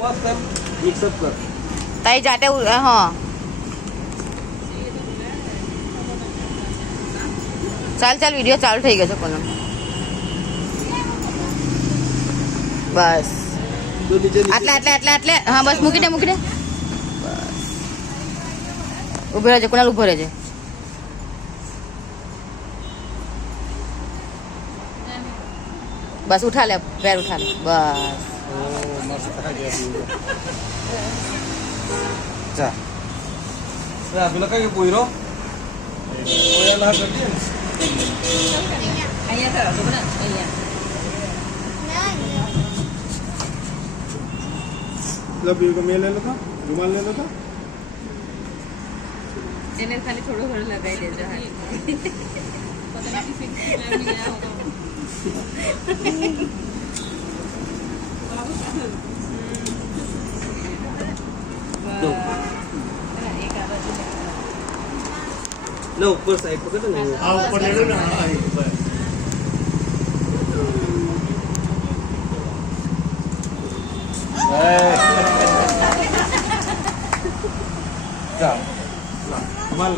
mix-up કર તાઈ જાતે હા ચાલ વિડીયો ચાલુ થઈ ગયો છે કોનો બસ આટલે હા બસ મૂકી દે બસ ઉભો રહેજે કોનાલ ઉભો રહેજે બસ ઉઠા લે પેર ઉઠા લે બસ જા પેલા કઈ પોયરો પોયાલા કરજે અહીંયા કરો છોકરા અહીંયા लव यू को मैं ले लेता रुमाल ले लेता એને ખાલી થોડું થોડું લગાવી દેજો હા પતા નહીં ફિક્સ પ્લાન નહીં આવો ना ऊपर साइड पकड़ ना हाँ ऊपर ले लो ना हाँ ऊपर जा रुमाल